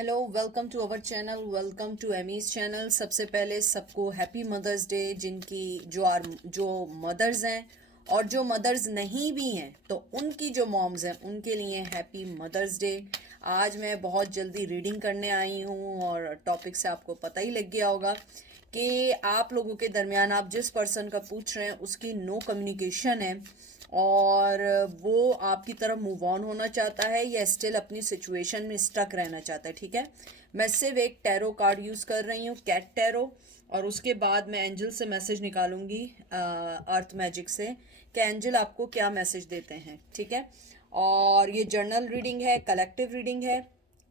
Hello, welcome to our channel, welcome to Amy's channel. सबसे पहले सबको हैप्पी मदर्स डे। जिनकी जो मदर्स हैं और जो मदर्स नहीं भी हैं तो उनकी जो मॉम्स हैं उनके लिए हैप्पी मदर्स डे। आज मैं बहुत जल्दी रीडिंग करने आई हूँ और टॉपिक से आपको पता ही लग गया होगा कि आप लोगों के दरमियान आप जिस पर्सन का पूछ रहे हैं उसकी नो कम्युनिकेशन है और वो आपकी तरफ मूव ऑन होना चाहता है या स्टिल अपनी सिचुएशन में स्टक रहना चाहता है। ठीक है, मैं सिर्फ एक टैरो कार्ड यूज़ कर रही हूँ, कैट टैरो, और उसके बाद मैं एंजल से मैसेज निकालूंगी, अर्थ मैजिक से, कि एंजल आपको क्या मैसेज देते हैं। ठीक है, और ये जर्नल रीडिंग है, कलेक्टिव रीडिंग है,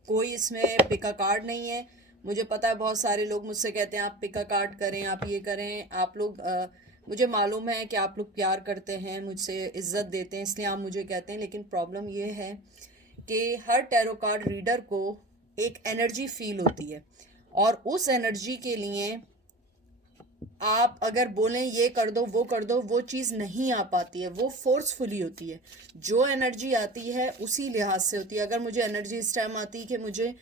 कोई इसमें पिका कार्ड नहीं है। मुझे पता है बहुत सारे लोग मुझसे कहते हैं आप पिका कार्ड करें, आप ये करें। आप लोग मुझे मालूम है कि आप लोग प्यार करते हैं, मुझसे इज्जत देते हैं, इसलिए आप मुझे कहते हैं। लेकिन प्रॉब्लम ये है कि हर टैरो कार्ड रीडर को एक एनर्जी फील होती है और उस एनर्जी के लिए आप अगर बोलें ये कर दो वो कर दो, वो चीज़ नहीं आ पाती है, वो फोर्सफुली होती है। जो एनर्जी आती है उसी लिहाज से होती है। अगर मुझे एनर्जी इस टाइम आती है कि मुझे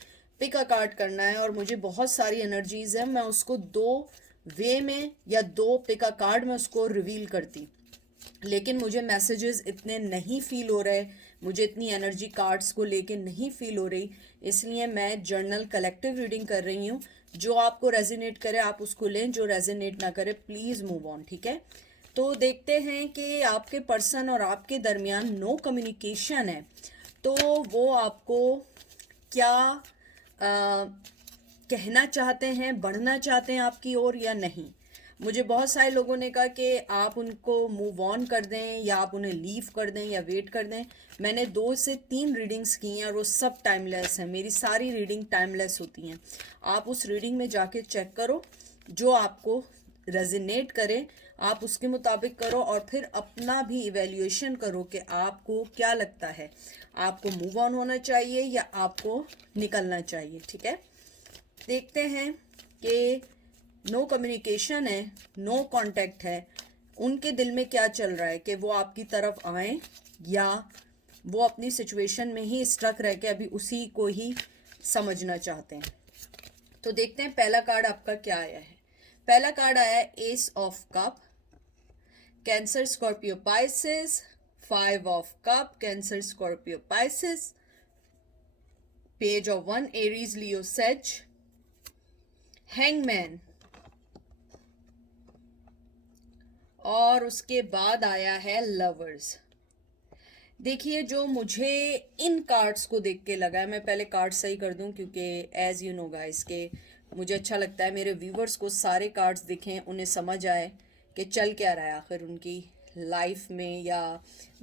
पिक अ कार्ड करना है और मुझे बहुत सारी एनर्जीज है, मैं उसको दो वे में या दो पिक अ कार्ड में उसको रिवील करती। लेकिन मुझे मैसेजेस इतने नहीं फील हो रहे, मुझे इतनी एनर्जी कार्ड्स को लेके नहीं फील हो रही, इसलिए मैं जर्नल कलेक्टिव रीडिंग कर रही हूँ। जो आपको रेजिनेट करे आप उसको लें, जो रेजिनेट ना करे प्लीज़ मूव ऑन। ठीक है, तो देखते हैं कि आपके पर्सन और आपके दरमियान नो कम्युनिकेशन है तो वो आपको क्या कहना चाहते हैं, बढ़ना चाहते हैं आपकी ओर या नहीं। मुझे बहुत सारे लोगों ने कहा कि आप उनको मूव ऑन कर दें या आप उन्हें लीव कर दें या वेट कर दें। मैंने 2 से 3 रीडिंग्स की हैं और वो सब टाइमलेस हैं। मेरी सारी रीडिंग टाइमलेस होती हैं। आप उस रीडिंग में जाके चेक करो, जो आपको रेजिनेट करे आप उसके मुताबिक करो और फिर अपना भी इवेल्युएशन करो कि आपको क्या लगता है, आपको मूव ऑन होना चाहिए या आपको निकलना चाहिए। ठीक है, देखते हैं कि नो कम्युनिकेशन है, नो कांटेक्ट है, उनके दिल में क्या चल रहा है कि वो आपकी तरफ आए या वो अपनी सिचुएशन में ही स्टक रह के अभी उसी को ही समझना चाहते हैं। तो देखते हैं पहला कार्ड आपका क्या आया है। पहला कार्ड आया है S of cup, cancer Scorpio Pisces. 5 of cup, cancer Scorpio Pisces. Page of one, Aries Leo says. Hangman, और उसके बाद आया है लवर्स। देखिए, जो मुझे इन कार्ड्स को देख के लगा है, मैं पहले कार्ड सही कर दूं क्योंकि एज यू नो गाइस के मुझे अच्छा लगता है मेरे व्यूवर्स को सारे कार्ड्स दिखें, उन्हें समझ आए कि चल क्या रहा है आखिर उनकी लाइफ में या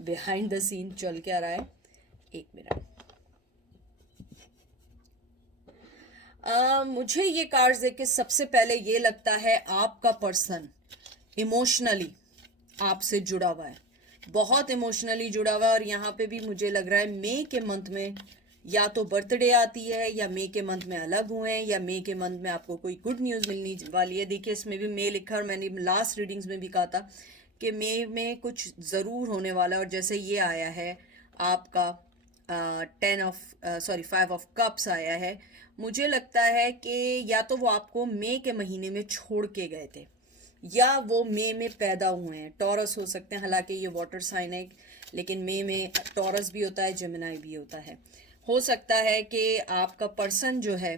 बिहाइंड द सीन चल क्या रहा है। एक मिनट, मुझे ये कार्ड्स देख के सबसे पहले ये लगता है आपका पर्सन इमोशनली आपसे जुड़ा हुआ है, बहुत इमोशनली जुड़ा हुआ है। और यहाँ पे भी मुझे लग रहा है मई के मंथ में या तो बर्थडे आती है या मई के मंथ में अलग हुए हैं या मई के मंथ में आपको कोई गुड न्यूज़ मिलने वाली है। देखिए, इसमें भी मई लिखा और मैंने लास्ट रीडिंग्स में भी कहा था कि मई में कुछ ज़रूर होने वाला है। और जैसे ये आया है आपका 5 ऑफ कप्स आया है, मुझे लगता है कि या तो वो आपको मई के महीने में छोड़ के गए थे या वो मई में पैदा हुए हैं। टॉरस हो सकते हैं, हालांकि ये वाटर साइन है, लेकिन मई में टॉरस भी होता है, जेमिनाई भी होता है। हो सकता है कि आपका पर्सन जो है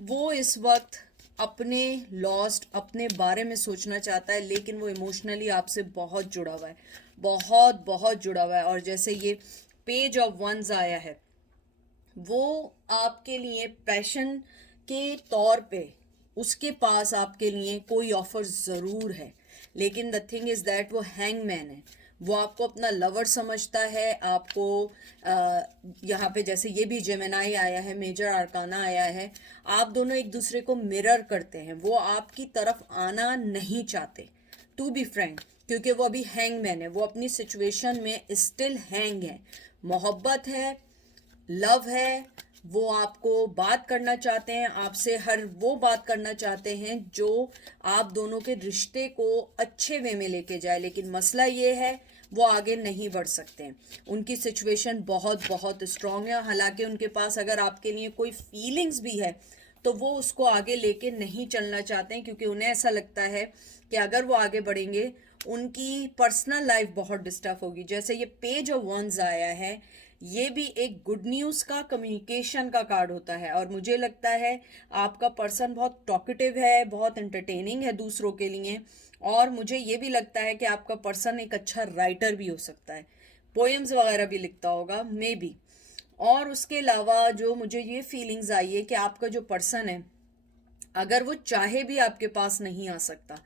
वो इस वक्त अपने लॉस्ट, अपने बारे में सोचना चाहता है, लेकिन वो इमोशनली आपसे बहुत जुड़ा हुआ है, बहुत बहुत जुड़ा हुआ है। और जैसे ये पेज ऑफ वंस आया है, वो आपके लिए पैशन के तौर पे उसके पास आपके लिए कोई ऑफर ज़रूर है। लेकिन द थिंग इज़ दैट वो हैंगमैन है, वो आपको अपना लवर समझता है। आपको यहाँ पे जैसे ये भी जेमिनाई आया है, मेजर आर्काना आया है, आप दोनों एक दूसरे को मिरर करते हैं। वो आपकी तरफ आना नहीं चाहते, टू बी फ्रैंक, क्योंकि वो अभी हैंगमैन है, वो अपनी सिचुएशन में स्टिल हैंग है। मोहब्बत है, लव है, वो आपको बात करना चाहते हैं, आपसे हर वो बात करना चाहते हैं जो आप दोनों के रिश्ते को अच्छे वे में लेके जाए। लेकिन मसला ये है वो आगे नहीं बढ़ सकते हैं। उनकी सिचुएशन बहुत बहुत स्ट्रांग है, हालांकि उनके पास अगर आपके लिए कोई फीलिंग्स भी है तो वो उसको आगे लेके नहीं चलना चाहते हैं, क्योंकि उन्हें ऐसा लगता है कि अगर वो आगे बढ़ेंगे उनकी पर्सनल लाइफ बहुत डिस्टर्ब होगी। जैसे ये पेज ऑफ वंस आया है, ये भी एक गुड न्यूज़ का कम्युनिकेशन का कार्ड होता है, और मुझे लगता है आपका पर्सन बहुत टॉकेटिव है, बहुत एंटरटेनिंग है दूसरों के लिए। और मुझे ये भी लगता है कि आपका पर्सन एक अच्छा राइटर भी हो सकता है, पोएम्स वगैरह भी लिखता होगा मे बी। और उसके अलावा जो मुझे ये फीलिंग्स आई है कि आपका जो पर्सन है, अगर वो चाहे भी आपके पास नहीं आ सकता,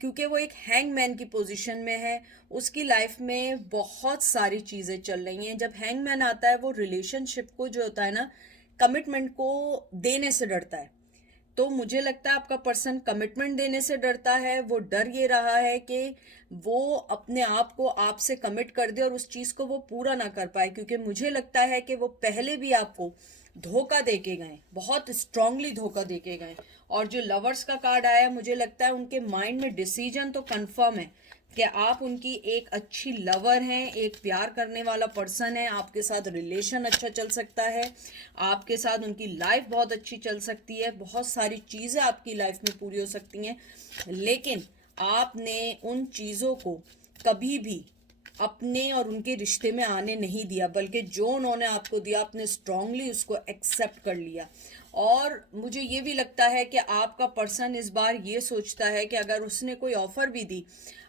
क्योंकि वो एक हैंगमैन की पोजीशन में है। उसकी लाइफ में बहुत सारी चीज़ें चल रही हैं। जब हैंगमैन आता है वो रिलेशनशिप को जो होता है ना, कमिटमेंट को देने से डरता है। तो मुझे लगता है आपका पर्सन कमिटमेंट देने से डरता है। वो डर ये रहा है कि वो अपने आप को आपसे कमिट कर दे और उस चीज़ को वो पूरा ना कर पाए, क्योंकि मुझे लगता है कि वो पहले भी आपको धोखा दे के गए, बहुत स्ट्रांगली धोखा दे के गए। और जो लवर्स का कार्ड आया, मुझे लगता है उनके माइंड में डिसीजन तो कंफर्म है कि आप उनकी एक अच्छी लवर हैं, एक प्यार करने वाला पर्सन है, आपके साथ रिलेशन अच्छा चल सकता है, आपके साथ उनकी लाइफ बहुत अच्छी चल सकती है, बहुत सारी चीज़ें आपकी लाइफ में पूरी हो सकती हैं। लेकिन आपने उन चीज़ों को कभी भी अपने और उनके रिश्ते में आने नहीं दिया, बल्कि जो उन्होंने आपको दिया आपने स्ट्रांगली उसको एक्सेप्ट कर लिया। और मुझे ये भी लगता है कि आपका पर्सन इस बार ये सोचता है कि अगर उसने कोई ऑफ़र भी दी,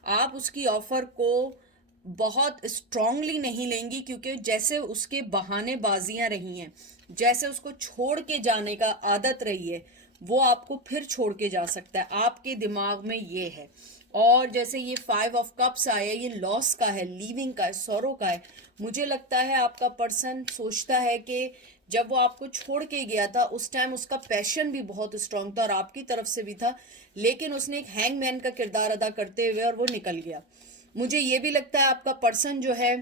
आप उसकी ऑफ़र को बहुत स्ट्रांगली नहीं लेंगी, क्योंकि जैसे उसके बहानेबाजियां रही हैं, जैसे उसको छोड़ के जाने का आदत रही है, वो आपको फिर छोड़ के जा सकता है, आपके दिमाग में ये है। और जैसे ये 5 ऑफ कप्स आया, ये लॉस का है, लीविंग का है, सौरों का है। मुझे लगता है आपका पर्सन सोचता है कि जब वो आपको छोड़ के गया था उस टाइम उसका पैशन भी बहुत स्ट्रांग था और आपकी तरफ से भी था, लेकिन उसने एक हैंगमैन का किरदार अदा करते हुए और वो निकल गया। मुझे ये भी लगता है आपका पर्सन जो है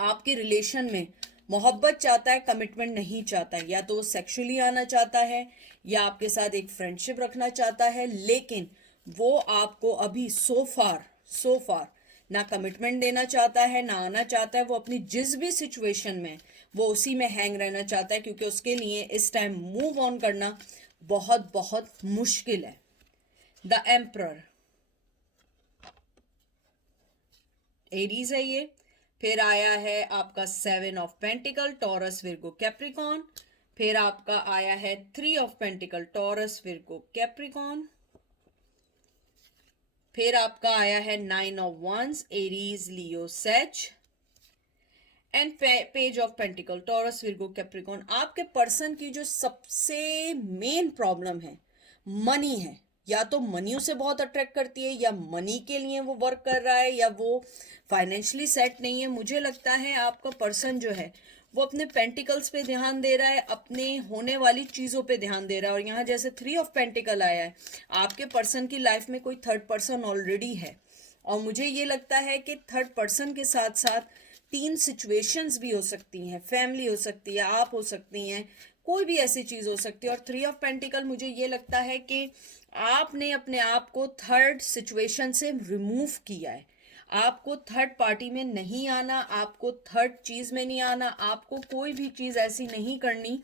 आपके रिलेशन में मोहब्बत चाहता है, कमिटमेंट नहीं चाहता है। या तो वो सेक्सुअली आना चाहता है या आपके साथ एक फ्रेंडशिप रखना चाहता है, लेकिन वो आपको अभी सो फार ना कमिटमेंट देना चाहता है, ना आना चाहता है। वो अपनी जिस भी सिचुएशन में वो उसी में हैंग रहना चाहता है, क्योंकि उसके लिए इस टाइम मूव ऑन करना बहुत बहुत मुश्किल है। द एम्परर, एरीज है ये। फिर आया है आपका 7 of pentacle, Taurus Virgo Capricorn. फिर आपका आया है 3 of pentacle, Taurus Virgo Capricorn. फिर आपका आया है 9 of wands, Aries Leo sage. And page of pentacle, Taurus Virgo Capricorn. आपके पर्सन की जो सबसे मेन प्रॉब्लम है मनी है। या तो मनी उसे बहुत अट्रैक्ट करती है, या मनी के लिए वो वर्क कर रहा है, या वो फाइनेंशियली सेट नहीं है। मुझे लगता है आपका पर्सन जो है वो अपने पेंटिकल्स पे ध्यान दे रहा है, अपने होने वाली चीज़ों पे ध्यान दे रहा है। और यहाँ जैसे 3 ऑफ पेंटिकल आया है, आपके पर्सन की लाइफ में कोई थर्ड पर्सन ऑलरेडी है। और मुझे ये लगता है कि थर्ड पर्सन के साथ साथ 3 सिचुएशंस भी हो सकती हैं, फैमिली हो सकती है, आप हो सकती हैं, कोई भी ऐसी चीज़ हो सकती है। और 3 ऑफ पेंटिकल मुझे ये लगता है कि आपने अपने आप को थर्ड सिचुएशन से रिमूव किया है। आपको थर्ड पार्टी में नहीं आना, आपको थर्ड चीज़ में नहीं आना, आपको कोई भी चीज़ ऐसी नहीं करनी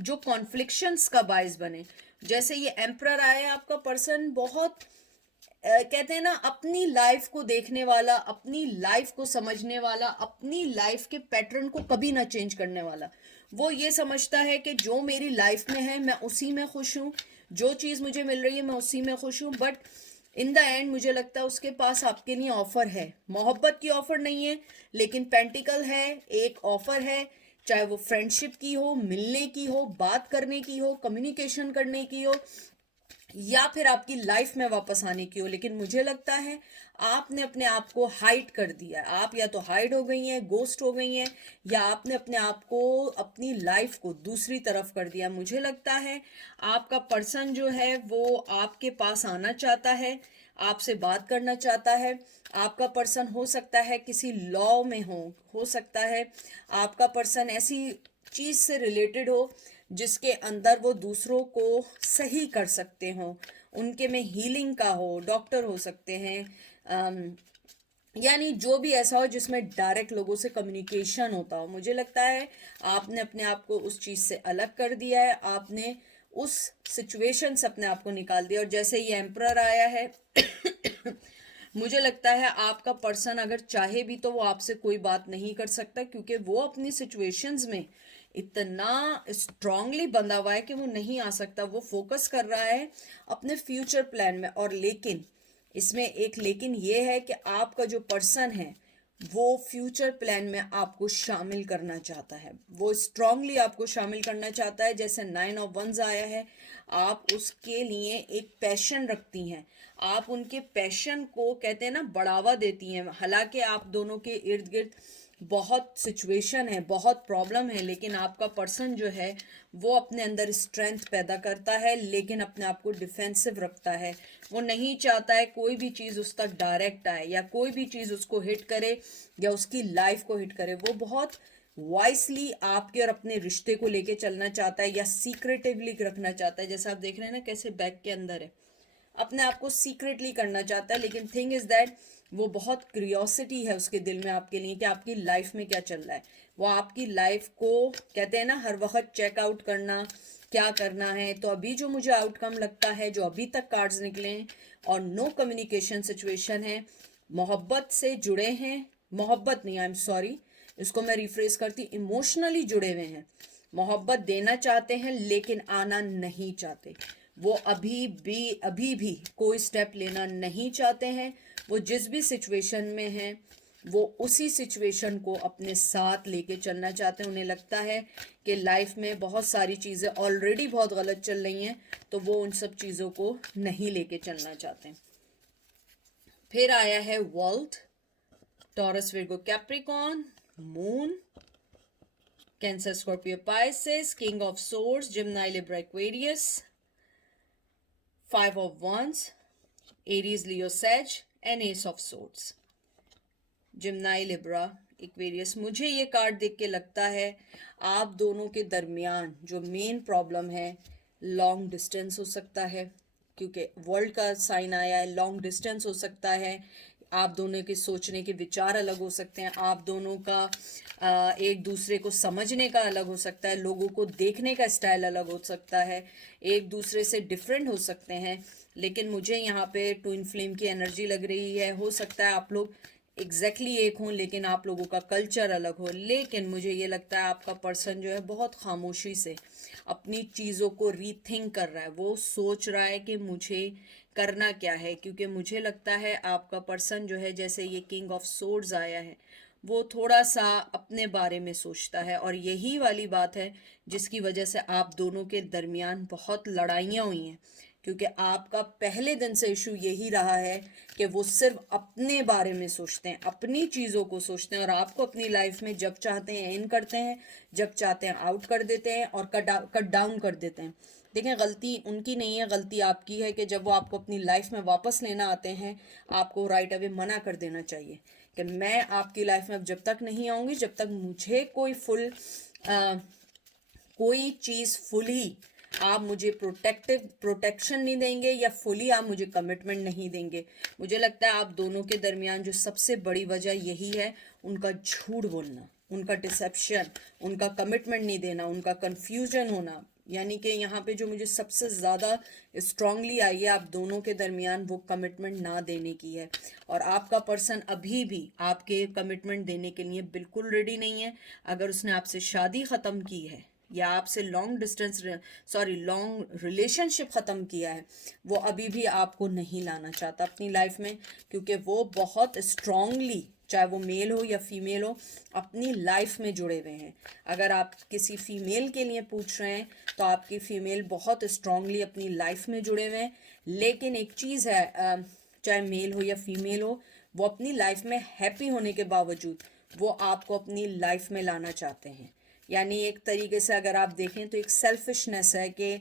जो कॉन्फ्लिक्शंस का बायस बने। जैसे ये एम्परर आया है, आपका पर्सन बहुत कहते हैं ना, अपनी लाइफ को देखने वाला, अपनी लाइफ को समझने वाला, अपनी लाइफ के पैटर्न को कभी ना चेंज करने वाला। वो ये समझता है कि जो मेरी लाइफ में है मैं उसी में खुश हूँ, जो चीज़ मुझे मिल रही है मैं उसी में खुश हूँ। बट इन द एंड मुझे लगता है उसके पास आपके लिए ऑफर है, मोहब्बत की ऑफर नहीं है, लेकिन पेंटिकल है, एक ऑफर है। चाहे वो फ्रेंडशिप की हो, मिलने की हो, बात करने की हो, कम्युनिकेशन करने की हो, या फिर आपकी लाइफ में वापस आने की हो। लेकिन मुझे लगता है आपने अपने आप को हाइड कर दिया है। आप या तो हाइड हो गई हैं, गोस्ट हो गई हैं, या आपने अपने आप को, अपनी लाइफ को दूसरी तरफ कर दिया। मुझे लगता है आपका पर्सन जो है वो आपके पास आना चाहता है, आपसे बात करना चाहता है। आपका पर्सन हो सकता है किसी लॉ में हो सकता है आपका पर्सन ऐसी चीज़ से रिलेटेड हो जिसके अंदर वो दूसरों को सही कर सकते हो, उनके में हीलिंग का हो, डॉक्टर हो सकते हैं, यानी जो भी ऐसा हो जिसमें डायरेक्ट लोगों से कम्युनिकेशन होता हो, मुझे लगता है आपने अपने आप को उस चीज़ से अलग कर दिया है, आपने उस सिचुएशन से अपने आप को निकाल दिया। और जैसे ये एम्परर आया है मुझे लगता है आपका पर्सन अगर चाहे भी तो वो आपसे कोई बात नहीं कर सकता, क्योंकि वो अपनी सिचुएशंस में इतना स्ट्रांगली बंधा हुआ है कि वो नहीं आ सकता। वो फोकस कर रहा है अपने फ्यूचर प्लान में। और लेकिन इसमें एक लेकिन ये है कि आपका जो पर्सन है वो फ्यूचर प्लान में आपको शामिल करना चाहता है, वो स्ट्रांगली आपको शामिल करना चाहता है। जैसे 9 ऑफ वंस आया है, आप उसके लिए एक पैशन रखती हैं, आप उनके पैशन को कहते हैं ना बढ़ावा देती हैं। हालांकि आप दोनों के इर्द गिर्द बहुत सिचुएशन है, बहुत प्रॉब्लम है, लेकिन आपका पर्सन जो है वो अपने अंदर स्ट्रेंथ पैदा करता है, लेकिन अपने आप को डिफेंसिव रखता है। वो नहीं चाहता है कोई भी चीज़ उस तक डायरेक्ट आए या कोई भी चीज़ उसको हिट करे या उसकी लाइफ को हिट करे। वो बहुत वाइसली आपके और अपने रिश्ते को लेके चलना चाहता है या सीक्रेटिवली रखना चाहता है। जैसे आप देख रहे हैं ना कैसे बैग के अंदर है, अपने आप को सीक्रेटली करना चाहता है। लेकिन थिंग इज दैट वो बहुत क्यूरियोसिटी है उसके दिल में आपके लिए कि आपकी लाइफ में क्या चल रहा है। वो आपकी लाइफ को कहते हैं ना हर वक्त चेकआउट करना, क्या करना है। तो अभी जो मुझे आउटकम लगता है, जो अभी तक कार्ड्स निकले हैं और नो कम्युनिकेशन सिचुएशन है, मोहब्बत से जुड़े हैं, मोहब्बत नहीं, आई एम सॉरी, इसको मैं रिफ्रेज करती, इमोशनली जुड़े हुए हैं, मोहब्बत देना चाहते हैं लेकिन आना नहीं चाहते। वो अभी भी कोई स्टेप लेना नहीं चाहते हैं। वो जिस भी सिचुएशन में हैं वो उसी सिचुएशन को अपने साथ लेके चलना चाहते हैं। उन्हें लगता है कि लाइफ में बहुत सारी चीज़ें ऑलरेडी बहुत गलत चल रही हैं, तो वो उन सब चीज़ों को नहीं लेके चलना चाहते हैं। फिर आया है world, Taurus Virgo Capricorn, moon, Cancer Scorpio Pisces, king of swords, Gemini Libra Aquarius, 5 of wands, Aries Leo sage and ace of swords. Gemini Libra Aquarius, मुझे ये कार्ड देख के लगता है आप दोनों के दरमियान जो मेन प्रॉब्लम है लॉन्ग डिस्टेंस हो सकता है, क्योंकि वर्ल्ड का साइन आया है। लॉन्ग डिस्टेंस हो सकता है, आप दोनों के सोचने के विचार अलग हो सकते हैं, आप दोनों का एक दूसरे को समझने का अलग हो सकता है, लोगों को देखने का स्टाइल अलग हो सकता है, एक दूसरे से डिफरेंट हो सकते हैं। लेकिन मुझे यहाँ पे ट्विन फ्लेम की एनर्जी लग रही है। हो सकता है आप लोग एग्जैक्टली एक हों लेकिन आप लोगों का कल्चर अलग हो। लेकिन मुझे ये लगता है आपका पर्सन जो है बहुत खामोशी से अपनी चीज़ों को रीथिंक कर रहा है। वो सोच रहा है कि मुझे करना क्या है, क्योंकि मुझे लगता है आपका पर्सन जो है, जैसे ये किंग ऑफ सोर्ड्स आया है, वो थोड़ा सा अपने बारे में सोचता है। और यही वाली बात है जिसकी वजह से आप दोनों के दरमियान बहुत लड़ाइयाँ हुई हैं, क्योंकि आपका पहले दिन से इशू यही रहा है कि वो सिर्फ अपने बारे में सोचते हैं, अपनी चीज़ों को सोचते हैं, और आपको अपनी लाइफ में जब चाहते हैं इन करते हैं, जब चाहते हैं आउट कर देते हैं और कट डाउन कर देते हैं। देखें, गलती उनकी नहीं है, गलती आपकी है कि जब वो आपको अपनी लाइफ में वापस लेना आते हैं आपको राइट अवे मना कर देना चाहिए कि मैं आपकी लाइफ में अब जब तक नहीं आऊँगी जब तक मुझे कोई चीज़ फुली आप मुझे प्रोटेक्शन नहीं देंगे या फुली आप मुझे कमिटमेंट नहीं देंगे। मुझे लगता है आप दोनों के दरमियान जो सबसे बड़ी वजह यही है, उनका झूठ बोलना, उनका डिसेप्शन, उनका कमिटमेंट नहीं देना, उनका कन्फ्यूजन होना। यानी कि यहाँ पे जो मुझे सबसे ज़्यादा स्ट्रांगली आई है आप दोनों के दरमियान, वो कमिटमेंट ना देने की है। और आपका पर्सन अभी भी आपके कमिटमेंट देने के लिए बिल्कुल रेडी नहीं है। अगर उसने आपसे शादी ख़त्म की है या आपसे लॉन्ग रिलेशनशिप ख़त्म किया है, वो अभी भी आपको नहीं लाना चाहता अपनी लाइफ में, क्योंकि वो बहुत स्ट्रांगली, चाहे वो मेल हो या फीमेल हो, अपनी लाइफ में जुड़े हुए हैं। अगर आप किसी फीमेल के लिए पूछ रहे हैं तो आपकी फीमेल बहुत स्ट्रांगली अपनी लाइफ में जुड़े हुए हैं। लेकिन एक चीज़ है, चाहे मेल हो या फीमेल हो, वो अपनी लाइफ में हैप्पी होने के बावजूद वो आपको अपनी लाइफ में लाना चाहते हैं। यानी एक तरीके से अगर आप देखें तो एक सेल्फिशनेस है कि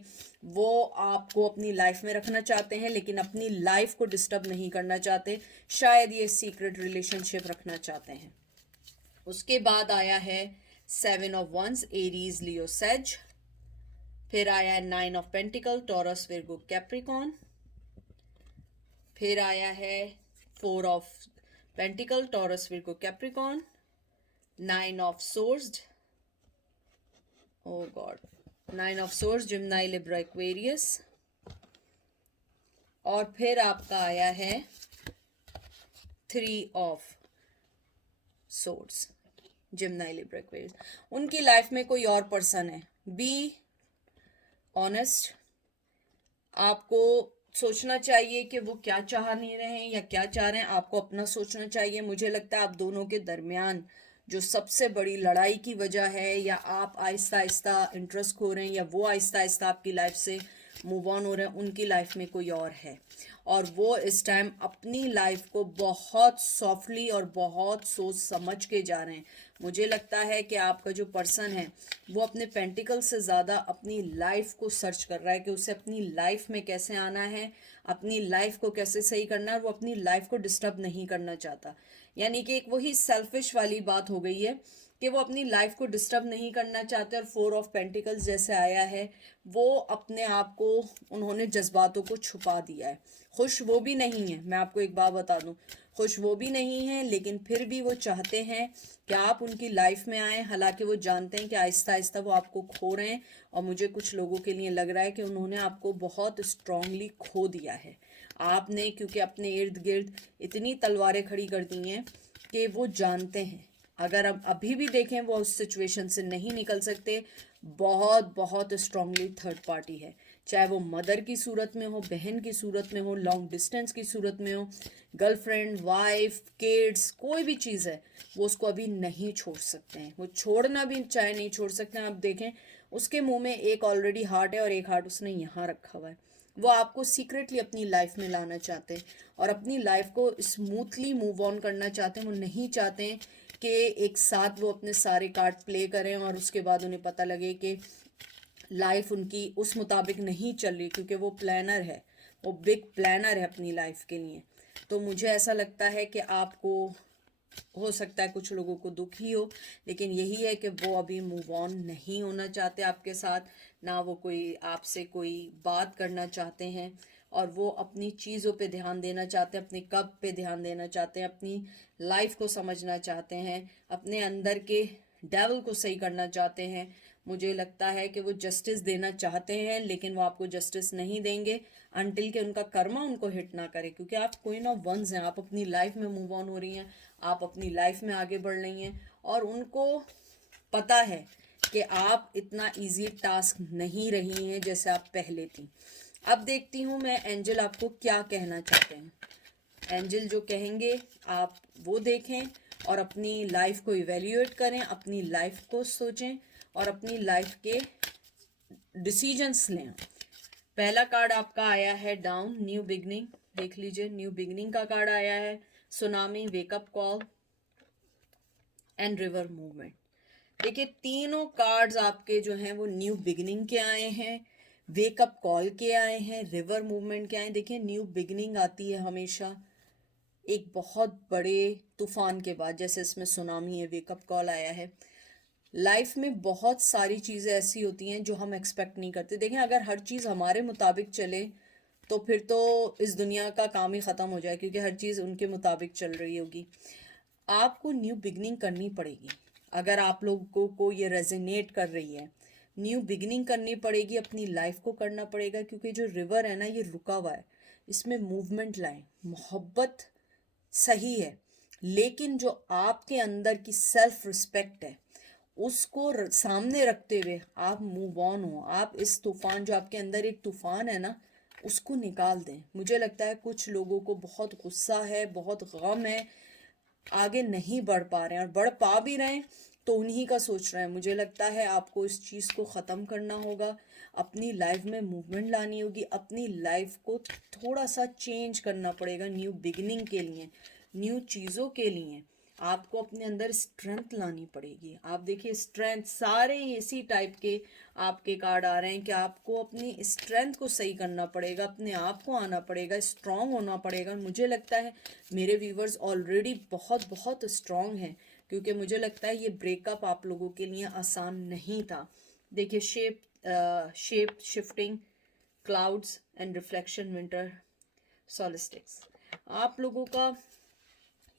वो आपको अपनी लाइफ में रखना चाहते हैं लेकिन अपनी लाइफ को डिस्टर्ब नहीं करना चाहते। शायद ये सीक्रेट रिलेशनशिप रखना चाहते हैं। उसके बाद आया है 7 of wands, Aries Leo sage. फिर आया है 9 of pentacle, Taurus Virgo Capricorn. फिर आया है pentacle, Taurus, Virgo, Capricorn, 9 of swords, oh God, 9 of swords, Gemini, Libra, Aquarius, और फिर आपका आया है 3 of swords, Gemini, Libra, Aquarius. उनकी लाइफ में कोई और पर्सन है। बी ऑनेस्ट, आपको सोचना चाहिए कि वो क्या चाह नहीं रहे हैं या क्या चाह रहे हैं, आपको अपना सोचना चाहिए। मुझे लगता है आप दोनों के दरमियान जो सबसे बड़ी लड़ाई की वजह है, या आप आहिस्ता आहिस्ता इंटरेस्ट खो रहे हैं, या वो आहिस्ता आहिस्ता आपकी लाइफ से मूव ऑन हो रहे हैं, उनकी लाइफ में कोई और है, और वो इस टाइम अपनी लाइफ को बहुत सॉफ्टली और बहुत सोच समझ के जा रहे हैं। मुझे लगता है कि आपका जो पर्सन है वो अपने पेंटिकल से ज़्यादा अपनी लाइफ को सर्च कर रहा है कि उसे अपनी लाइफ में कैसे आना है, अपनी लाइफ को कैसे सही करना है, और वो अपनी लाइफ को डिस्टर्ब नहीं करना चाहता। यानी कि एक वही सेल्फिश वाली बात हो गई है कि वो अपनी लाइफ को डिस्टर्ब नहीं करना चाहते। और 4 ऑफ पेंटिकल्स जैसे आया है, वो अपने आप को, उन्होंने जज्बातों को छुपा दिया है। खुश वो भी नहीं है, मैं आपको एक बात बता दूं, खुश वो भी नहीं है, लेकिन फिर भी वो चाहते हैं कि आप उनकी लाइफ में आए। हालांकि वो जानते हैं कि आहिस्ता आहिस्ता वो आपको खो रहे हैं, और मुझे कुछ लोगों के लिए लग रहा है कि उन्होंने आपको बहुत स्ट्रांगली खो दिया है। आपने क्योंकि अपने इर्द गिर्द इतनी तलवारें खड़ी कर दी हैं कि वो जानते हैं अगर अब अभी भी देखें वो उस सिचुएशन से नहीं निकल सकते। बहुत बहुत स्ट्रांगली थर्ड पार्टी है, चाहे वो मदर की सूरत में हो, बहन की सूरत में हो, लॉन्ग डिस्टेंस की सूरत में हो, गर्लफ्रेंड, वाइफ, किड्स, कोई भी चीज़ है, वो उसको अभी नहीं छोड़ सकते हैं। वो छोड़ना भी चाहे नहीं छोड़ सकते हैं। आप देखें उसके मुंह में एक ऑलरेडी हार्ट है और एक हार्ट उसने यहाँ रखा हुआ है। वो आपको सीक्रेटली अपनी लाइफ में लाना चाहते हैं और अपनी लाइफ को स्मूथली मूव ऑन करना चाहते हैं। वो नहीं चाहते हैं कि एक साथ वो अपने सारे कार्ड प्ले करें और उसके बाद उन्हें पता लगे कि लाइफ उनकी उस मुताबिक नहीं चल रही, क्योंकि वो प्लानर है, वो बिग प्लानर है अपनी लाइफ के लिए। तो मुझे ऐसा लगता है कि आपको हो सकता है कुछ लोगों को दुख ही हो, लेकिन यही है कि वो अभी मूव ऑन नहीं होना चाहते आपके साथ, ना वो कोई आपसे कोई बात करना चाहते हैं, और वो अपनी चीज़ों पे ध्यान देना चाहते हैं, अपने कब पे ध्यान देना चाहते हैं, अपनी लाइफ को समझना चाहते हैं, अपने अंदर के डेवल को सही करना चाहते हैं। मुझे लगता है कि वो जस्टिस देना चाहते हैं, लेकिन वो आपको जस्टिस नहीं देंगे अनटिल के उनका कर्मा उनको हिट ना करे, क्योंकि आप क्वीन ऑफ वंस हैं। आप अपनी लाइफ में मूव ऑन हो रही हैं, आप अपनी लाइफ में आगे बढ़ रही हैं, और उनको पता है कि आप इतना इजी टास्क नहीं रही हैं जैसे आप पहले थी। अब देखती हूँ मैं एंजल आपको क्या कहना चाहते हैं। एंजल जो कहेंगे आप वो देखें और अपनी लाइफ को इवेल्युएट करें, अपनी लाइफ को सोचें और अपनी लाइफ के डिसीजंस लें। पहला कार्ड आपका आया है डाउन, न्यू बिगनिंग, देख लीजिए न्यू बिगनिंग का कार्ड आया है, tsunami, wake up call and river movement. देखिए तीनों कार्ड्स आपके जो हैं वो न्यू बिगनिंग के आए हैं, वेकअप कॉल के आए हैं, रिवर मूवमेंट के आए हैं। देखिए न्यू बिगनिंग आती है हमेशा एक बहुत बड़े तूफान के बाद, जैसे इसमें सुनामी है, वेकअप कॉल आया है। लाइफ में बहुत सारी चीज़ें ऐसी होती हैं जो हम एक्सपेक्ट नहीं करते। देखें अगर हर चीज़ हमारे मुताबिक चले तो फिर तो इस दुनिया का काम ही ख़त्म हो जाए, क्योंकि हर चीज़ उनके मुताबिक चल रही होगी। आपको न्यू बिगनिंग करनी पड़ेगी। अगर आप लोगों को ये रेजोनेट कर रही है, न्यू बिगनिंग करनी पड़ेगी, अपनी लाइफ को करना पड़ेगा, क्योंकि जो रिवर है ना ये रुका हुआ है, इसमें मूवमेंट लाएं। मोहब्बत सही है, लेकिन जो आपके अंदर की सेल्फ रिस्पेक्ट है उसको सामने रखते हुए आप मूव ऑन हो। आप इस तूफान, जो आपके अंदर एक तूफान है ना, उसको निकाल दें। मुझे लगता है कुछ लोगों को बहुत गुस्सा है, बहुत गम है, आगे नहीं बढ़ पा रहे हैं, और बढ़ पा भी रहे हैं तो उन्हीं का सोच रहे हैं। मुझे लगता है आपको इस चीज़ को ख़त्म करना होगा, अपनी लाइफ में मूवमेंट लानी होगी, अपनी लाइफ को थोड़ा सा चेंज करना पड़ेगा न्यू बिगिनिंग के लिए, न्यू चीज़ों के लिए। आपको अपने अंदर स्ट्रेंथ लानी पड़ेगी। आप देखिए स्ट्रेंथ, सारे इसी टाइप के आपके कार्ड आ रहे हैं कि आपको अपनी स्ट्रेंथ को सही करना पड़ेगा, अपने आप को आना पड़ेगा, स्ट्रांग होना पड़ेगा। मुझे लगता है मेरे व्यूवर्स ऑलरेडी बहुत बहुत स्ट्रांग हैं, क्योंकि मुझे लगता है ये ब्रेकअप आप लोगों के लिए आसान नहीं था। देखिए shape shifting, clouds and reflection, winter solstices. आप लोगों का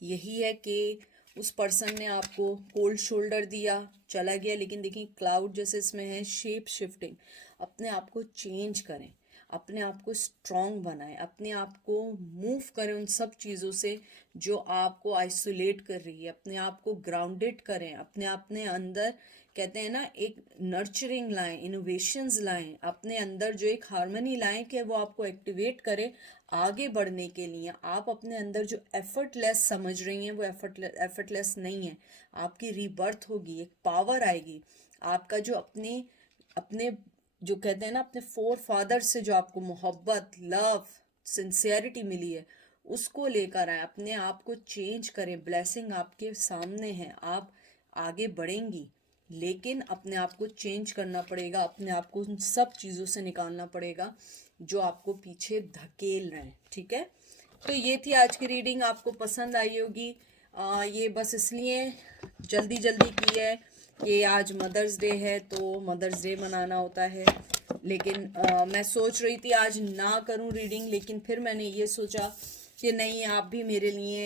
यही है कि उस पर्सन ने आपको कोल्ड शोल्डर दिया, चला गया, लेकिन देखिए क्लाउड जैसे इसमें है शेप शिफ्टिंग। अपने आप को चेंज करें, अपने आप को स्ट्रॉन्ग बनाएं, अपने आप को मूव करें उन सब चीज़ों से जो आपको आइसोलेट कर रही है। अपने आप को ग्राउंडेड करें, अपने अंदर कहते हैं ना एक नर्चरिंग लाएं, इनोवेशंस लाएं, अपने अंदर जो एक हार्मनी लाएं कि वो आपको एक्टिवेट करे आगे बढ़ने के लिए। आप अपने अंदर जो एफर्टलेस समझ रही हैं वो एफर्टलेस नहीं है। आपकी रीबर्थ होगी, एक पावर आएगी। आपका जो अपने अपने जो कहते हैं ना अपने फोर फादर से जो आपको मोहब्बत, लव, सिंसियरिटी मिली है, उसको लेकर आए, अपने आप को चेंज करें। ब्लेसिंग आपके सामने है, आप आगे बढ़ेंगी, लेकिन अपने आप को चेंज करना पड़ेगा। अपने आप को उन सब चीज़ों से निकालना पड़ेगा जो आपको पीछे धकेल रहे हैं। ठीक है, तो ये थी आज की रीडिंग। आपको पसंद आई होगी। ये बस इसलिए जल्दी जल्दी की है कि आज मदर्स डे है, तो मदर्स डे मनाना होता है। लेकिन मैं सोच रही थी आज ना करूं रीडिंग, लेकिन फिर मैंने ये सोचा कि नहीं, आप भी मेरे लिए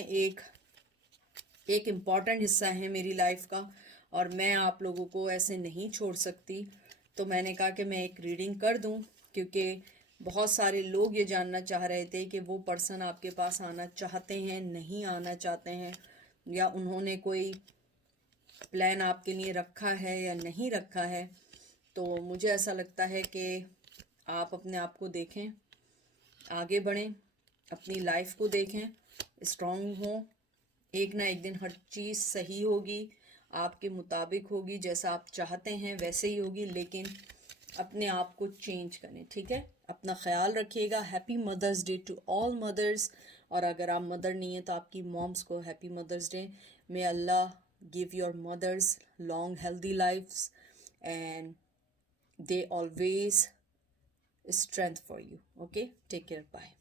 एक इम्पॉर्टेंट हिस्सा है मेरी लाइफ का, और मैं आप लोगों को ऐसे नहीं छोड़ सकती। तो मैंने कहा कि मैं एक रीडिंग कर दूं, क्योंकि बहुत सारे लोग ये जानना चाह रहे थे कि वो पर्सन आपके पास आना चाहते हैं, नहीं आना चाहते हैं, या उन्होंने कोई प्लान आपके लिए रखा है या नहीं रखा है। तो मुझे ऐसा लगता है कि आप अपने आप को देखें, आगे बढ़ें, अपनी लाइफ को देखें, स्ट्रांग हों। एक ना एक दिन हर चीज़ सही होगी, आपके मुताबिक होगी, जैसा आप चाहते हैं वैसे ही होगी, लेकिन अपने आप को चेंज करें। ठीक है, अपना ख्याल रखिएगा। Happy mother's day to all mothers. और अगर आप मदर नहीं हैं तो आपकी मॉम्स को happy mother's day. May Allah give your mothers long healthy lifes and they always strength for you. Okay, take care, bye.